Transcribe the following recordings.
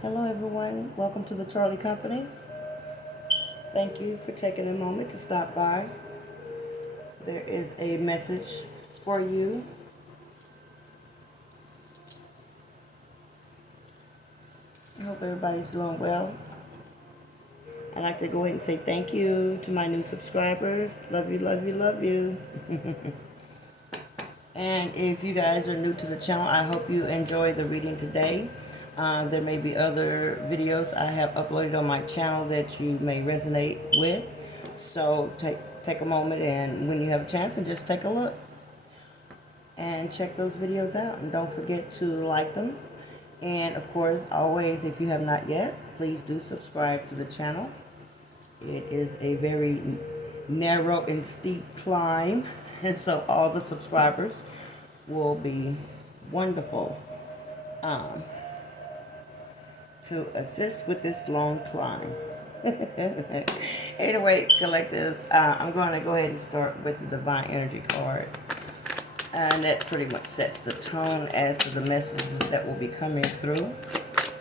Hello, everyone. Welcome to the Charlie Company. Thank you for taking a moment to stop by. There is a message for you. I hope everybody's doing well. I'd like to go ahead and say thank you to my new subscribers. Love you, love you, love you. And if you guys are new to the channel, I hope you enjoy the reading today. There may be other videos I have uploaded on my channel that you may resonate with. So take a moment, and when you have a chance, and just take a look and check those videos out. And don't forget to like them. And of course, always, if you have not yet, please do subscribe to the channel. It is a very narrow and steep climb, and so all the subscribers will be wonderful to assist with this long climb. Anyway, collectors, I'm going to go ahead and start with the Divine Energy card. And that pretty much sets the tone as to the messages that will be coming through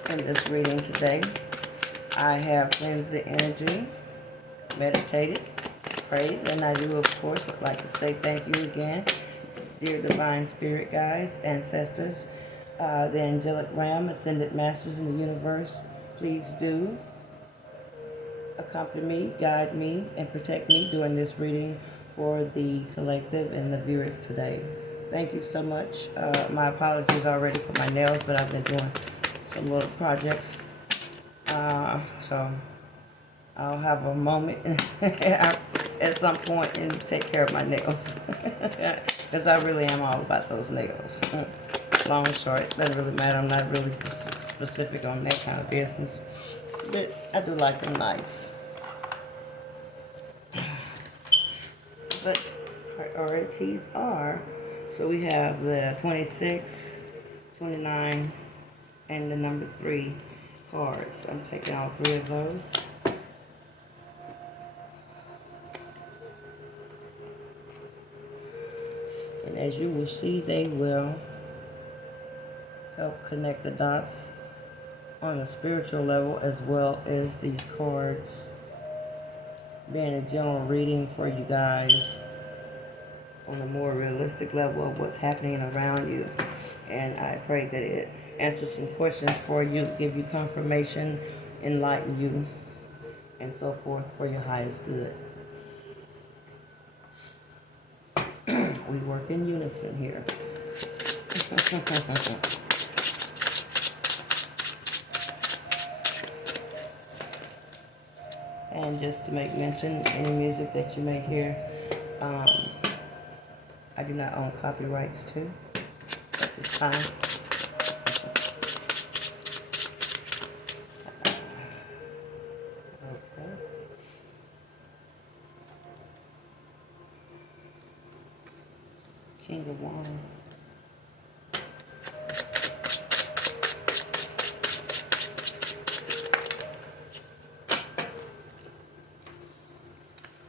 in this reading today. I have cleansed the energy, meditated, prayed, and I do, of course, would like to say thank you again, dear Divine Spirit guides, ancestors, the angelic realm, ascended masters in the universe. Please do accompany me, guide me, and protect me during this reading for the collective and the viewers today. Thank you so much. My apologies already for my nails, but I've been doing some little projects. So I'll have a moment at some point and take care of my nails. Because I really am all about those nails. Long, short, doesn't really matter. I'm not really specific on that kind of business. But I do like them nice. But priorities are, so we have the 26, 29, and the number 3 cards. I'm taking all 3 of those. And as you will see, they will help connect the dots on a spiritual level, as well as these cards being a general reading for you guys on a more realistic level of what's happening around you. And I pray that it answers some questions for you, give you confirmation, enlighten you, and so forth for your highest good. We work in unison here. And just to make mention, any music that you may hear, I do not own copyrights to at this time. Okay. King of Wands.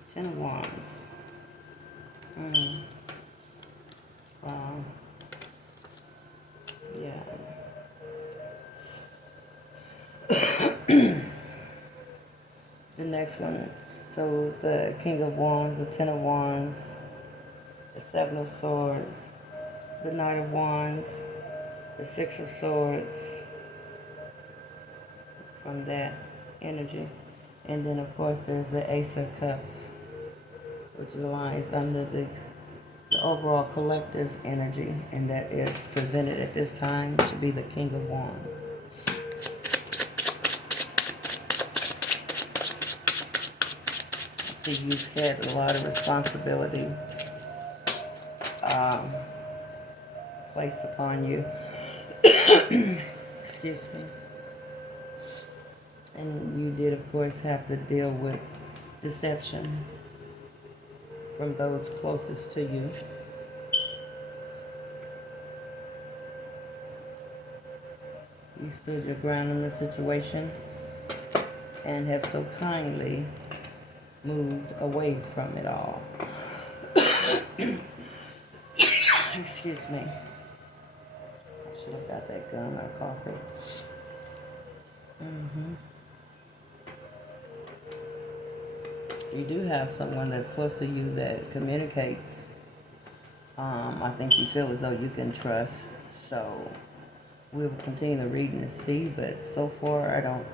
Ten of Wands. Wow. Yeah. The next one. So it's the King of Wands, the Ten of Wands, the Seven of Swords, the Knight of Wands, the Six of Swords, from that energy. And then, of course, there's the Ace of Cups, which lies under the overall collective energy, and that is presented at this time to be the King of Wands. So you've had a lot of responsibility placed upon you. Excuse me. And you did, of course, have to deal with deception from those closest to you. You stood your ground in the situation and have so kindly moved away from it all. Excuse me. I should have got that gum. I coughed. Hmm. You do have someone that's close to you that communicates. I think you feel as though you can trust. So we'll continue to read and see, but so far I don't.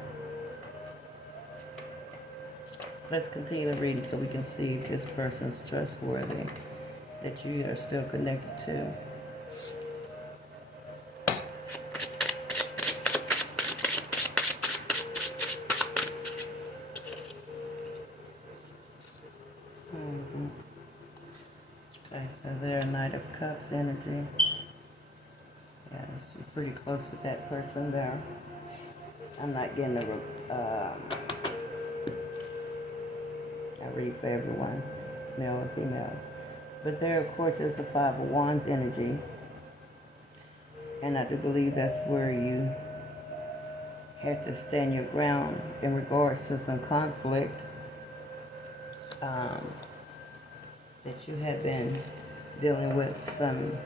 Let's continue to read so we can see if this person's trustworthy, that you are still connected to. Hmm. Okay, so they're Knight of Cups energy. Yes, you're pretty close with that person there. I'm not getting I read for everyone, male and females. But there, of course, is the Five of Wands energy. And I do believe that's where you had to stand your ground in regards to some conflict um, that you have been dealing with, some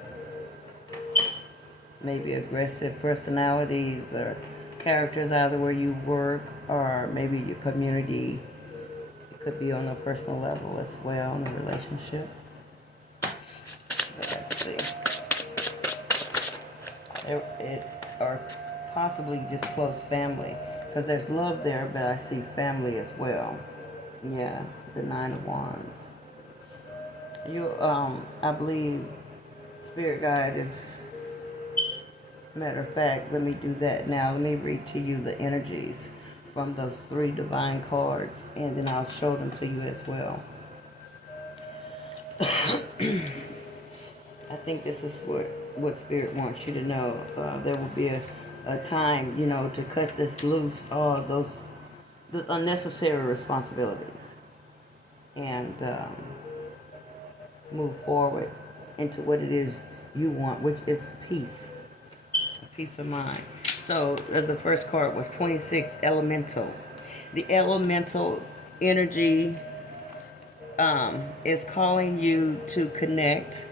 maybe aggressive personalities or characters, either where you work or maybe your community. It could be on a personal level as well in a relationship. But let's see. Or possibly just close family, because there's love there, but I see family as well. Yeah, the Nine of Wands. I believe Spirit Guide is. Matter of fact, let me do that now. Let me read to you the energies from those three divine cards, and then I'll show them to you as well. I think this is what Spirit wants you to know. There will be a time, to cut this loose, all those unnecessary responsibilities, and move forward into what it is you want, which is peace. Peace of mind. So the first card was 26, Elemental. The elemental energy is calling you to connect,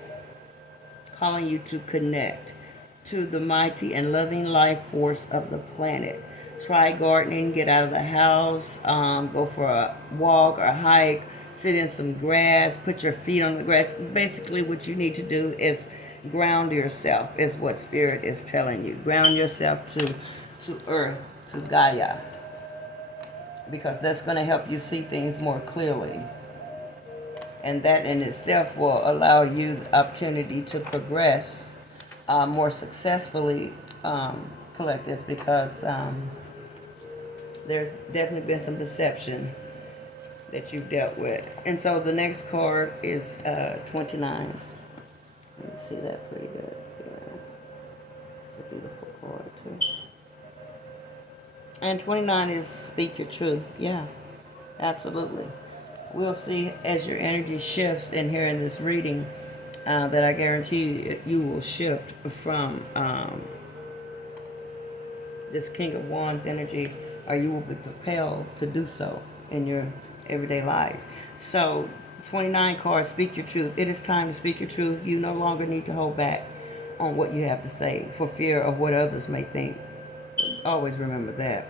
to the mighty and loving life force of the planet. Try gardening, get out of the house, go for a walk or a hike, sit in some grass, put your feet on the grass. Basically, what you need to do is ground yourself, is what Spirit is telling you. Ground yourself to Earth, to Gaia, because that's going to help you see things more clearly. And that in itself will allow you the opportunity to progress more successfully, collectives, because there's definitely been some deception that you've dealt with. And so the next card is 29. You can see that pretty good. Yeah. It's a beautiful card too. And 29 is speak your truth. Yeah, absolutely. We'll see as your energy shifts in here in this reading, that I guarantee you will shift from this King of Wands energy, or you will be propelled to do so in your everyday life. So 29 cards, speak your truth. It is time to speak your truth. You no longer need to hold back on what you have to say for fear of what others may think. Always remember that.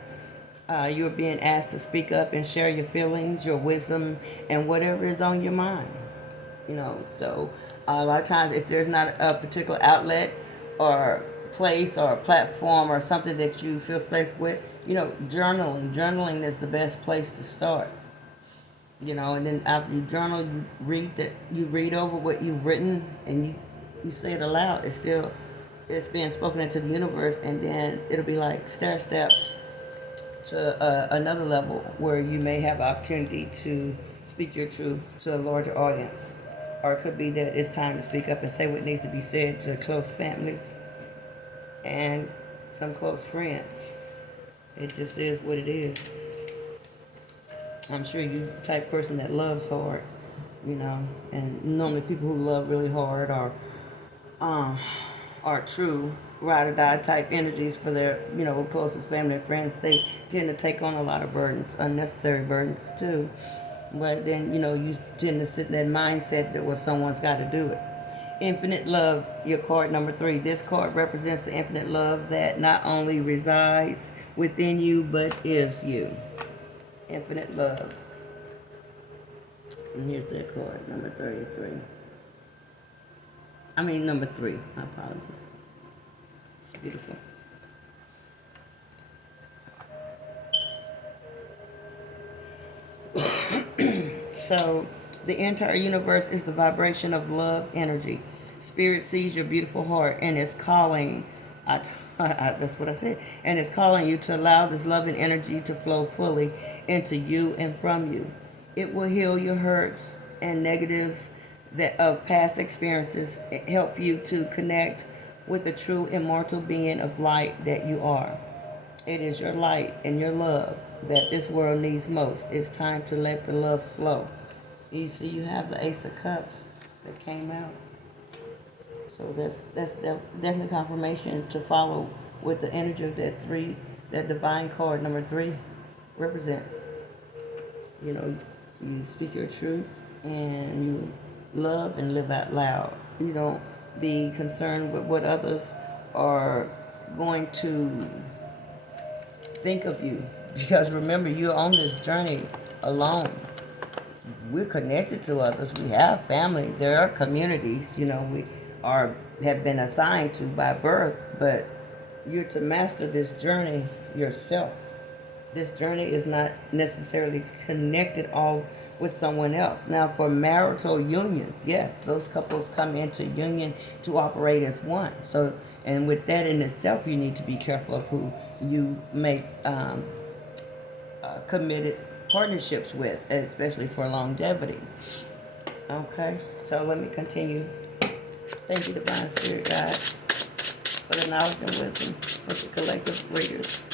You're being asked to speak up and share your feelings, your wisdom, and whatever is on your mind. So a lot of times, if there's not a particular outlet or place or a platform or something that you feel safe with, journaling is the best place to start. And then after you journal, you read over what you've written, and you say it aloud. It's being spoken into the universe, and then it'll be like stair steps to another level where you may have opportunity to speak your truth to a larger audience. Or it could be that it's time to speak up and say what needs to be said to close family and some close friends. It just is what it is. I'm sure you're the type of person that loves hard, and normally people who love really hard are true ride or die type energies for their, closest family and friends. They tend to take on a lot of burdens, unnecessary burdens too. But then, you tend to sit in that mindset that, well, someone's got to do it. Infinite love, your card number 3. This card represents the infinite love that not only resides within you, but is you. Infinite love. And here's that card, number 33. Number 3. My apologies. It's beautiful. So, the entire universe is the vibration of love energy. Spirit sees your beautiful heart and is calling, that's what I said, and is calling you to allow this loving energy to flow fully into you and from you. It will heal your hurts and negatives that of past experiences, help you to connect with the true immortal being of light that you are. It is your light and your love that this world needs most. It's time to let the love flow. You see, you have the Ace of Cups that came out. So that's definitely confirmation to follow with the energy of that 3, that divine card number 3 represents. You know, you speak your truth and you love and live out loud. You don't be concerned with what others are going to think of you, because remember, you're on this journey alone. We're connected to others. We have family. There are communities, we have been assigned to by birth, but you're to master this journey yourself. This journey is not necessarily connected all with someone else. Now, for marital unions, yes, those couples come into union to operate as one. So, and with that in itself, you need to be careful of who you make committed partnerships with, especially for longevity. Okay, so let me continue. Thank you, Divine Spirit Guide, for the knowledge and wisdom for the collective readers.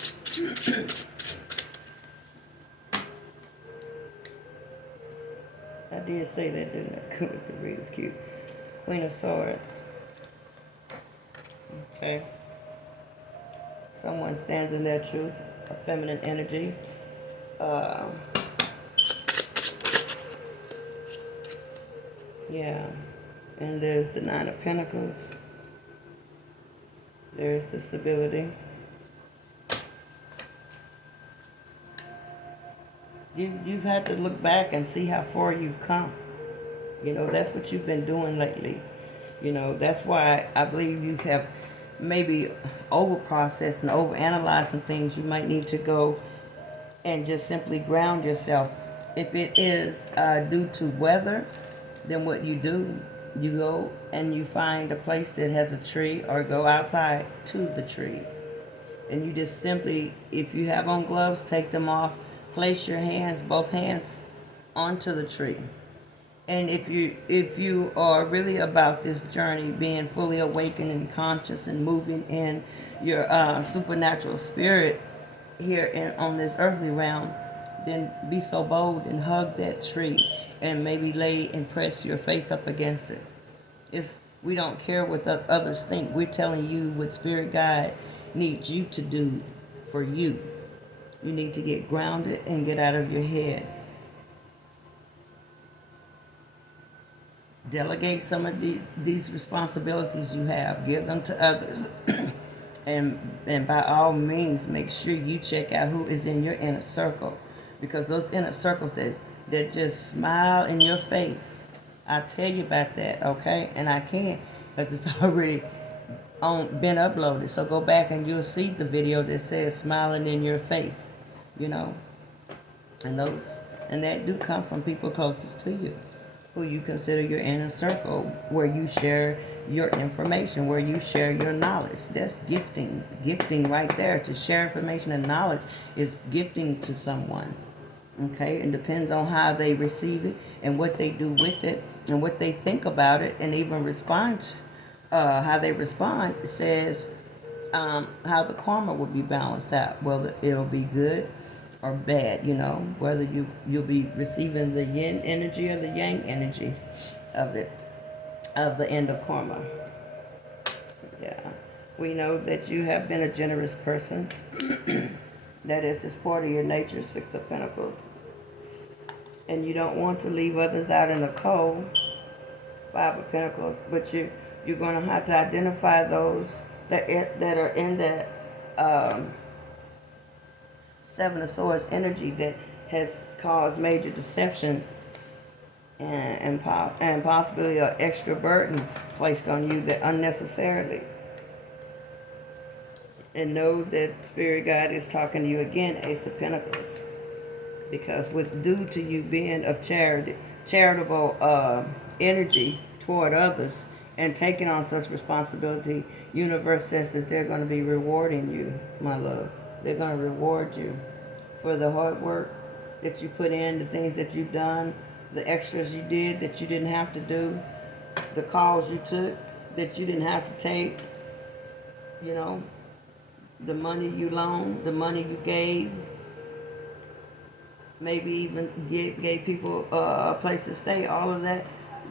I did say that, didn't I? The reader's cute. Queen of Swords. Okay. Someone stands in their truth, a feminine energy. Yeah. And there's the Nine of Pentacles. There's the stability. You've had to look back and see how far you've come. That's what you've been doing lately. That's why I believe you have maybe over-processed and over-analyzed some things. You might need to go and just simply ground yourself. If it is due to weather, then what you do, you go and you find a place that has a tree, or go outside to the tree. And you just simply, if you have on gloves, take them off, place your hands, both hands, onto the tree. And if you are really about this journey, being fully awakened and conscious and moving in your supernatural spirit here on this earthly realm, then be so bold and hug that tree and maybe lay and press your face up against it. We don't care what the others think. We're telling you what Spirit Guide needs you to do for you. You need to get grounded and get out of your head. Delegate some of these responsibilities you have. Give them to others. and by all means, make sure you check out who is in your inner circle. Because those inner circles that just smile in your face, I'll tell you about that, okay? And I can, because it's already been uploaded. So go back and you'll see the video that says smiling in your face, And that do come from people closest to you, who you consider your inner circle, where you share your information, where you share your knowledge. That's gifting. Gifting right there. To share information and knowledge is gifting to someone. Okay? It depends on how they receive it and what they do with it and what they think about it, and even respond. How they respond, it says how the karma will be balanced out. Whether it'll be good or bad, whether you'll be receiving the yin energy or the yang energy of the end of karma. Yeah. We know that you have been a generous person. That is just part of your nature, Six of Pentacles. And you don't want to leave others out in the cold. Five of Pentacles, but you're going to have to identify those that are in that Seven of Swords energy that has caused major deception and possibly extra burdens placed on you that unnecessarily. And know that Spirit God is talking to you again, Ace of Pentacles. Because with due to you being of charitable energy toward others and taking on such responsibility, universe says that they're going to be rewarding you, my love. They're going to reward you for the hard work that you put in, the things that you've done, the extras you did that you didn't have to do, the calls you took that you didn't have to take, you know, the money you loaned, the money you gave, maybe even gave people a place to stay, all of that.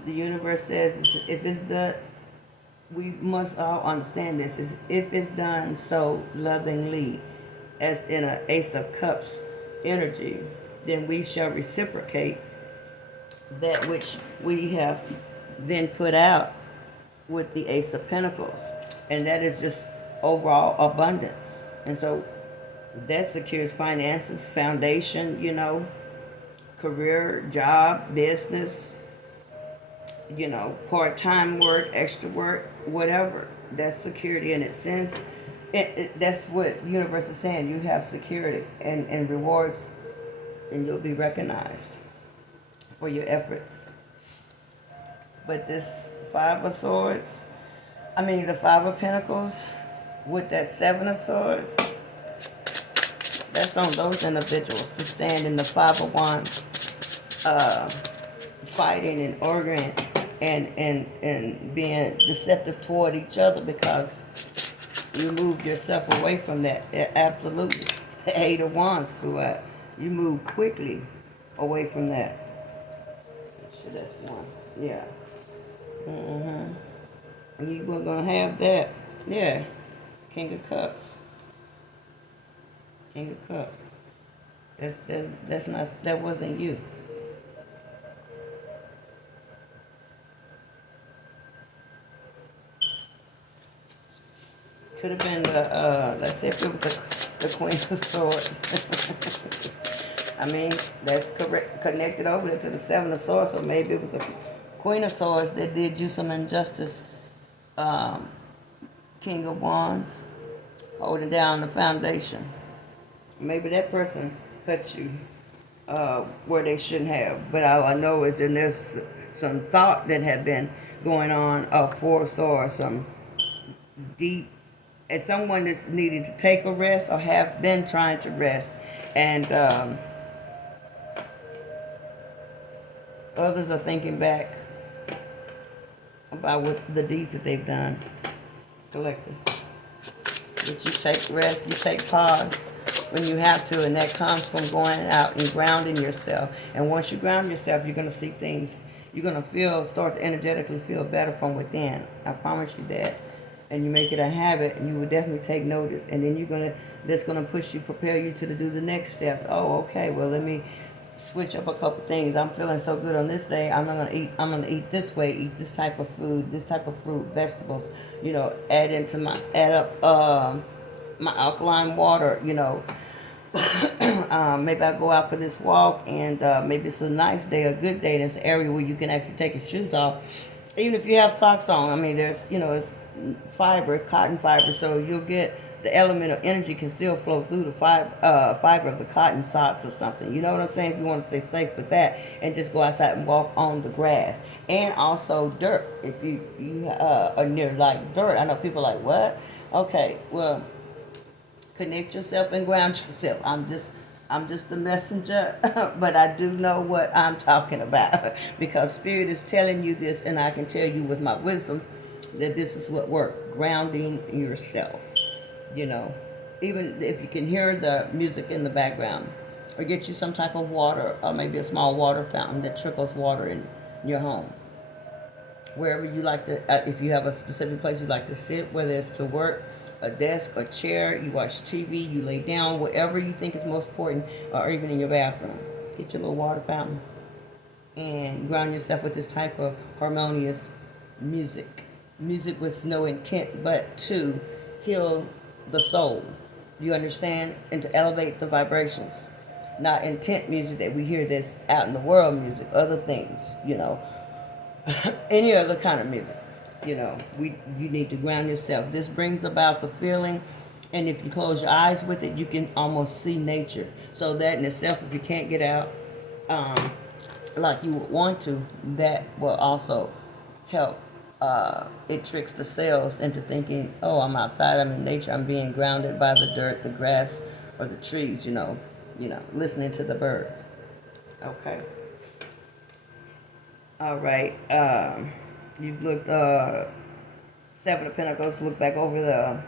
The universe says if it's done, we must all understand this. If it's done so lovingly, as in an Ace of Cups energy, then we shall reciprocate that which we have then put out with the Ace of Pentacles. And that is just overall abundance. And so that secures finances, foundation, you know, career, job, business, you know, part-time work, extra work, whatever. That's security in its sense. That's what the universe is saying. You have security and rewards, and you'll be recognized for your efforts. But this Five of Swords, the Five of Pentacles with that Seven of Swords, that's on those individuals to stand in the Five of Wands, fighting and arguing and being deceptive toward each other because you moved yourself away from that. Absolutely. The Eight of Wands flew out. You moved quickly away from that. Sure, that's one. Yeah. You were going to have that. Yeah. King of Cups. King of Cups. That's not, that wasn't you. Could have been let's say if it was the Queen of Swords. That's correct, connected over to the Seven of Swords, so maybe it was the Queen of Swords that did you some injustice. King of Wands, holding down the foundation. Maybe that person cut you where they shouldn't have. But all I know is that there's some thought that had been going on for Swords, some deep, as someone that's needing to take a rest or have been trying to rest. And others are thinking back about what the deeds that they've done. Collective. That you take rest, you take pause when you have to, and that comes from going out and grounding yourself. And once you ground yourself, you're going to see things, you're going to start to energetically feel better from within. I promise you that. And you make it a habit, and you will definitely take notice. And then that's going to push you, prepare you to do the next step. Oh, okay, well, let me switch up a couple things. I'm feeling so good on this day. I'm gonna eat this way, eat this type of food, this type of fruit, vegetables, add up my alkaline water, maybe I'll go out for this walk, and maybe it's a nice day, a good day, and it's an area where you can actually take your shoes off. Even if you have socks on, there's, it's fiber, cotton fiber, so you'll get the element of energy can still flow through the fiber of the cotton socks or something. You know what I'm saying? If you want to stay safe with that, and just go outside and walk on the grass. And also dirt. If you are near like dirt, I know people are like, what? Okay, well, connect yourself and ground yourself. I'm just the messenger, but I do know what I'm talking about because Spirit is telling you this, and I can tell you with my wisdom that this is what works. Grounding yourself. Even if you can hear the music in the background, or get you some type of water, or maybe a small water fountain that trickles water in your home. Wherever you like to, if you have a specific place you like to sit, whether it's to work, a desk, a chair, you watch TV, you lay down, whatever you think is most important, or even in your bathroom. Get your little water fountain and ground yourself with this type of harmonious music. Music with no intent but to heal the soul. Do you understand? And to elevate the vibrations. Not intent music that we hear that's out in the world music, other things, any other kind of music. You need to ground yourself. This brings about the feeling, and if you close your eyes with it, you can almost see nature. So that in itself, if you can't get out, like you would want to, that will also help. It tricks the cells into thinking, oh, I'm outside, I'm in nature, I'm being grounded by the dirt, the grass, or the trees, listening to the birds. Okay. All right. You've looked, Seven of Pentacles, look back over the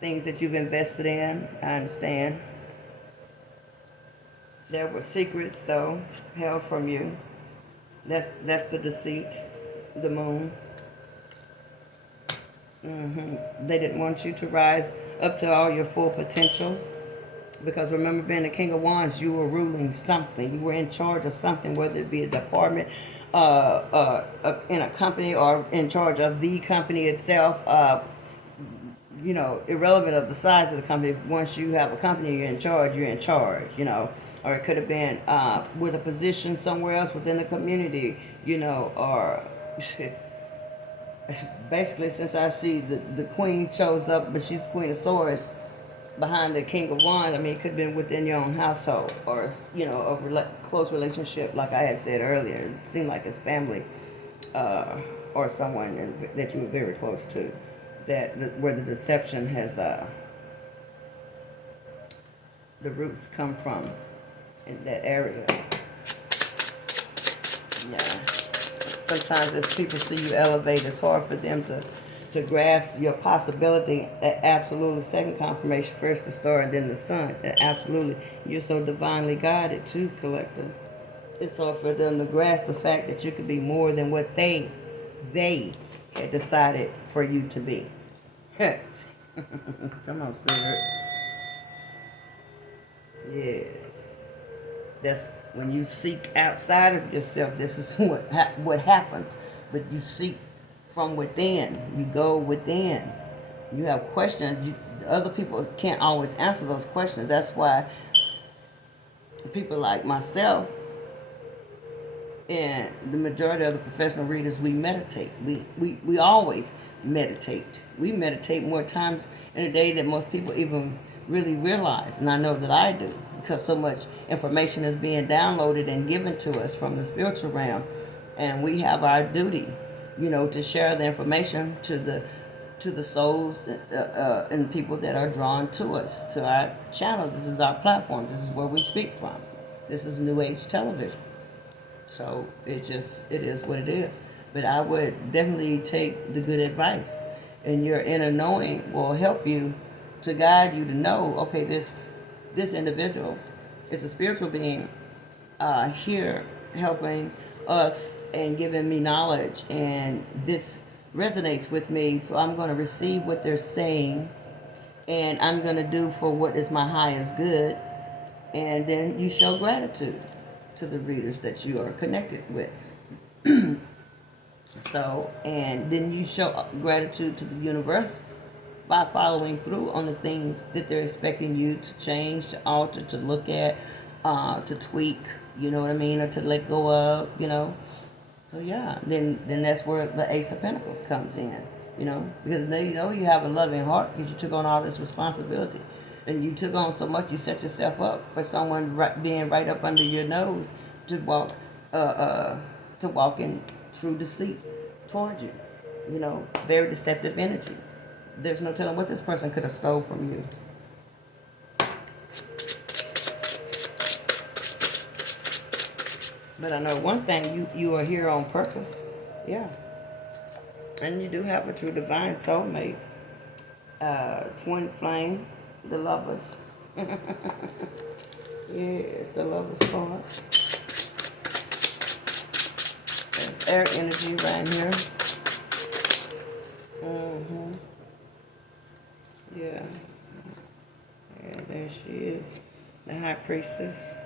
things that you've invested in. I understand. There were secrets, though, held from you. That's the deceit, the moon. They didn't want you to rise up to all your full potential. Because remember, being the King of Wands, you were ruling something. You were in charge of something, whether it be a department, in a company, or in charge of the company itself. Irrelevant of the size of the company. Once you have a company, you're in charge. You're in charge. Or it could have been with a position somewhere else within the community. Or basically, since I see the Queen shows up, but she's Queen of Swords behind the King of Wands. I mean, it could have been within your own household, or close relationship, like I had said earlier. It seemed like it's family, or someone that you were very close to, where the deception has the roots come from in that area. Yeah. Sometimes as people see you elevate, it's hard for them to grasp your possibility. Absolutely. Second confirmation, first the star and then the sun. Absolutely. You're so divinely guided too, collector. It's hard for them to grasp the fact that you could be more than what they had decided for you to be. Come on, spirit. Yes. That's when you seek outside of yourself. This is what happens. But you seek from within. You go within. You have questions. Other people can't always answer those questions. That's why people like myself and the majority of the professional readers, we meditate. We always meditate. We meditate more times in a day than most people even really realize. And I know that I do, because so much information is being downloaded and given to us from the spiritual realm. And we have our duty, to share the information to the souls and people that are drawn to us, to our channel. This is our platform. This is where we speak from. This is New Age television. So it is what it is. But I would definitely take the good advice, and your inner knowing will help you to guide you to know, okay, this individual is a spiritual being here helping us and giving me knowledge, and this resonates with me, so I'm going to receive what they're saying, and I'm going to do for what is my highest good. And then you show gratitude to the readers that you are connected with. So, and then you show gratitude to the universe by following through on the things that they're expecting you to change, to alter, to look at, to tweak, you know what I mean, or to let go of. So yeah, then that's where the Ace of Pentacles comes in, because you have a loving heart because you took on all this responsibility. And you took on so much, you set yourself up for someone being right up under your nose to walk in true deceit toward you. Very deceptive energy. There's no telling what this person could have stole from you. But I know one thing, you are here on purpose. Yeah. And you do have a true divine soulmate. Twin flame, the lovers. Yes, the lovers card. There's air energy right here. Yeah. Yeah, there she is. The High Priestess.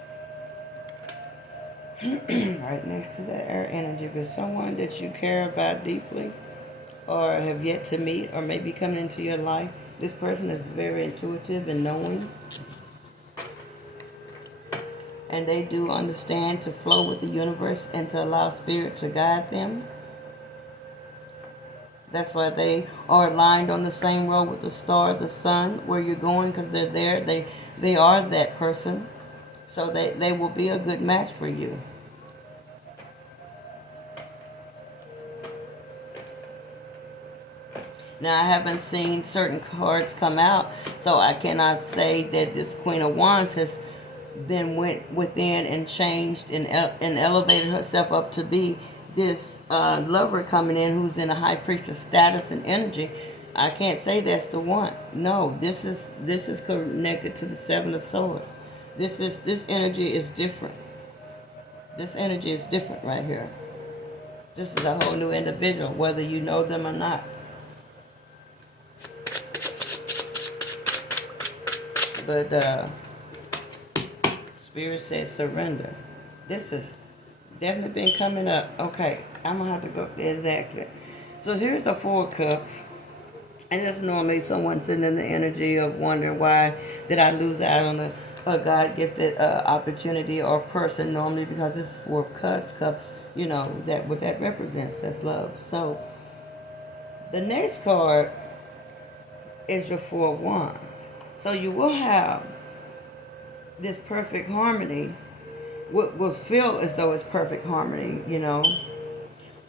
Right next to that air energy, but someone that you care about deeply or have yet to meet or maybe coming into your life. This person is very intuitive and knowing, and they do understand to flow with the universe and to allow spirit to guide them. That's why they are aligned on the same road with the star, the sun, where you're going, because they're there. They are that person. So they will be a good match for you. Now, I haven't seen certain cards come out, so I cannot say that this Queen of Wands has then went within and changed and elevated herself up to be this lover coming in who's in a high priestess status and energy. I can't say that's the one. No, this is connected to the Seven of Swords. This energy is different. This energy is different right here. This is a whole new individual, whether you know them or not. But Spirit says surrender. This has definitely been coming up. Okay, I'm going to have to go exactly. So here's the Four of Cups. And that's normally someone sitting in the energy of wondering, why did I lose out on a God-gifted opportunity or person, normally because it's Four of Cups, you know, that what that represents, that's love. So the next card is your Four of Wands. So you will have this perfect harmony, what will feel as though it's perfect harmony, you know,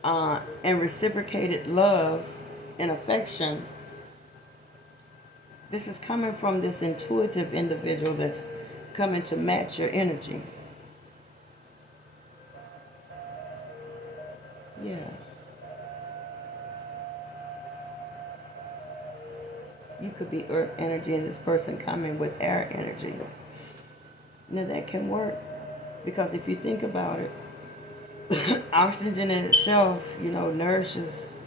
and reciprocated love and affection. This is coming from this intuitive individual that's coming to match your energy. Yeah. You could be earth energy and this person coming with air energy. Now that can work. Because if you think about it, oxygen in itself, you know, nourishes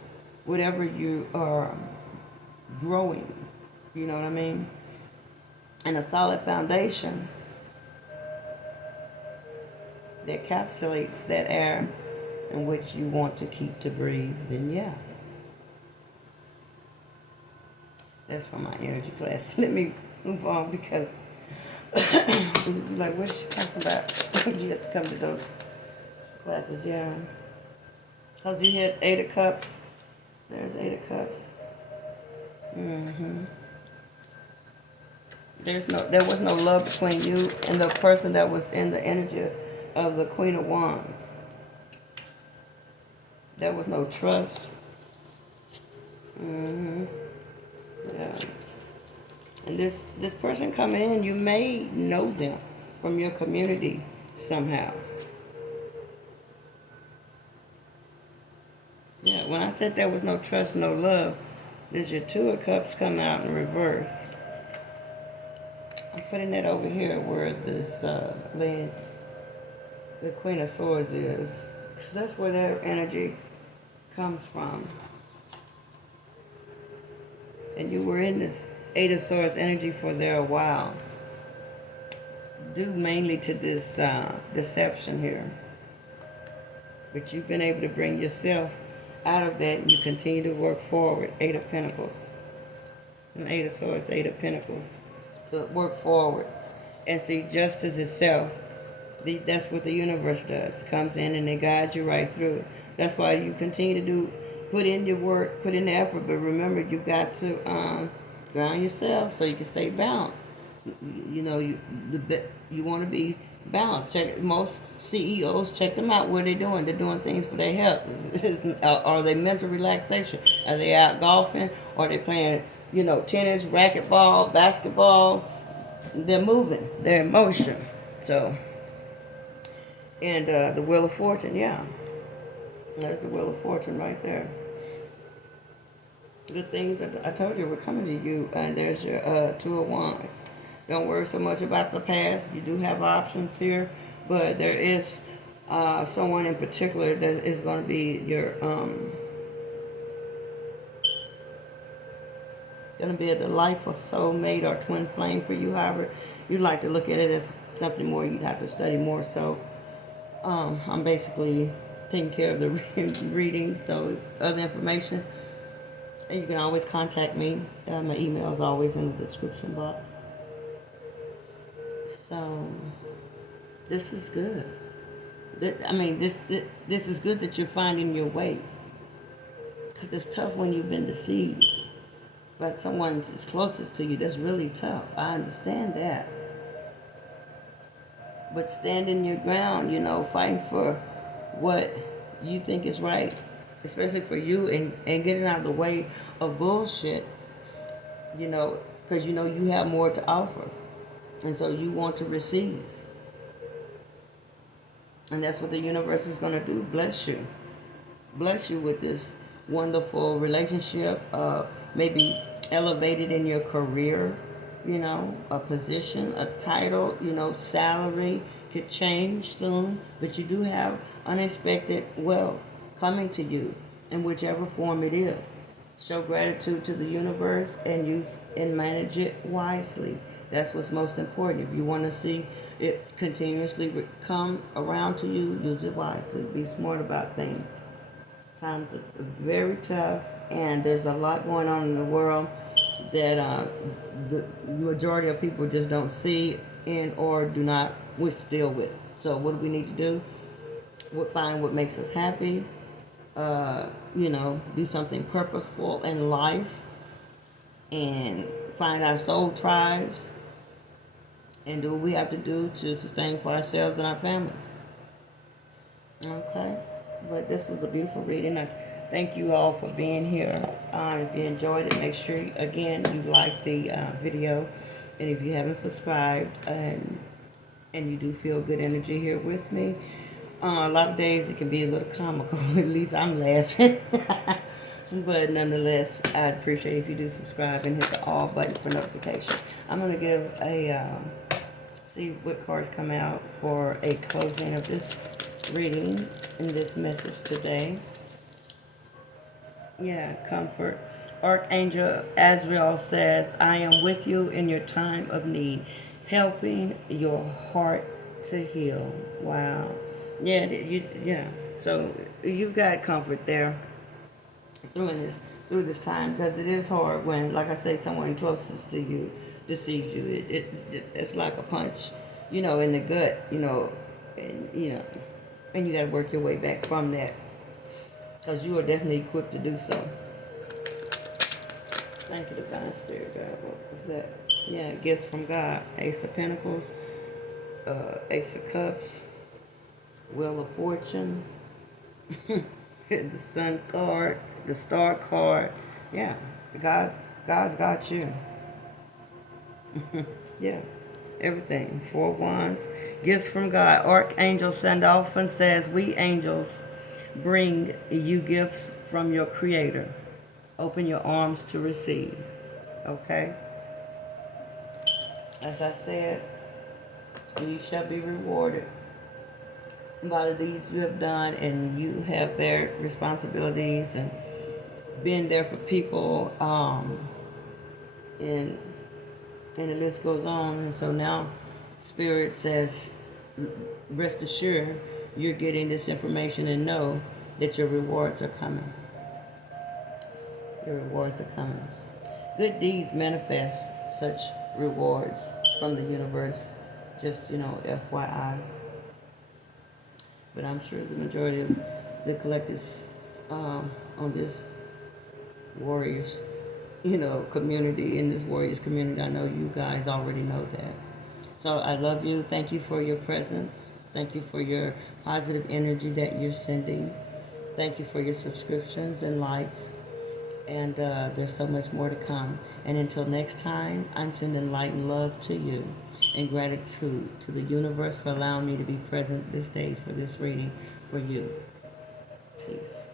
whatever you are growing. You know what I mean? And a solid foundation that encapsulates that air in which you want to keep to breathe, then yeah. That's for my energy class. Let me move on because like, what's she talking about? You have to come to those classes, yeah. Because you had Eight of Cups. There's Eight of Cups. There was no love between you and the person that was in the energy of the Queen of Wands. There was no trust. Yeah. And this person coming in, you may know them from your community somehow. Yeah, when I said there was no trust, no love, there's your Two of Cups coming out in reverse. I'm putting that over here where this the Queen of Swords is, because that's where their energy comes from. And you were in this Eight of Swords energy for there a while, due mainly to this deception here. But you've been able to bring yourself out of that, and you continue to work forward. Eight of Pentacles. And Eight of Swords, Eight of Pentacles. To work forward and see justice itself. That's what the universe does. It comes in and it guides you right through. That's why you continue to put in your work, put in the effort, but remember, you got to ground yourself so you can stay balanced. You know, you want to be balanced. Most CEOs, check them out. What are they doing? They're doing things for their health. Are they mental relaxation? Are they out golfing? Or are they playing, you know, tennis, racquetball, basketball? They're moving. They're in motion. So, and the Wheel of Fortune, yeah. There's the Wheel of Fortune right there. The things that I told you were coming to you, and there's your Two of Wands. Don't worry so much about the past. You do have options here, but there is someone in particular that is going to be your going to be a delightful soulmate or twin flame for you. However, you'd like to look at it as something more. You'd have to study more. So I'm basically taking care of the reading, so other information, and you can always contact me. My email is always in the description box. So this is good. This is good that you're finding your way, because it's tough when you've been deceived by someone that's closest to you. That's really tough. I understand that. But standing your ground, fighting for what you think is right, especially for you, and getting out of the way of bullshit, because you have more to offer. And so you want to receive. And that's what the universe is going to do. Bless you. Bless you with this wonderful relationship, maybe elevated in your career, a position, a title, salary could change soon, but you do have unexpected wealth coming to you in whichever form it is. Show gratitude to the universe and use and manage it wisely. That's what's most important. If you want to see it continuously come around to you, use it wisely. Be smart about things. Times are very tough, and there's a lot going on in the world that the majority of people just don't see and or do not wish to deal with. So what do we need to do? We'll find what makes us happy. Do something purposeful in life, and find our soul tribes, and do what we have to do to sustain for ourselves and our family. Okay? But this was a beautiful reading. I thank you all for being here. If you enjoyed it, make sure, again, you like the video. And if you haven't subscribed, and you do feel good energy here with me, a lot of days it can be a little comical. At least I'm laughing. But nonetheless, I'd appreciate if you do subscribe and hit the all button for notification. I'm going to give see what cards come out for a closing of this reading in this message today. Yeah, comfort. Archangel Azrael says, I am with you in your time of need, helping your heart to heal. Wow. Yeah. So you've got comfort there through this time, because it is hard when, like I say, someone closest to you deceives you. It's like a punch, in the gut, and you got to work your way back from that, because you are definitely equipped to do so. Thank you, Divine Spirit, God. What was that? Yeah, gifts from God. Ace of Pentacles, Ace of Cups, Wheel of Fortune, the Sun card, the Star card. Yeah, God's got you. Yeah, everything. 4 Wands, gifts from God. Archangel Sandalphon says, we angels bring you gifts from your Creator. Open your arms to receive. Okay? As I said, you shall be rewarded. A lot of these you have done, and you have bear responsibilities and been there for people, and the list goes on. And so now Spirit says, rest assured, you're getting this information, and know that your rewards are coming. Your rewards are coming. Good deeds manifest such rewards from the universe. Just, FYI. But I'm sure the majority of the collectors on this Warriors, community, in this Warriors community, I know you guys already know that. So I love you. Thank you for your presence. Thank you for your positive energy that you're sending. Thank you for your subscriptions and likes. And there's so much more to come. And until next time, I'm sending light and love to you, and gratitude to the universe for allowing me to be present this day for this reading for you. Peace.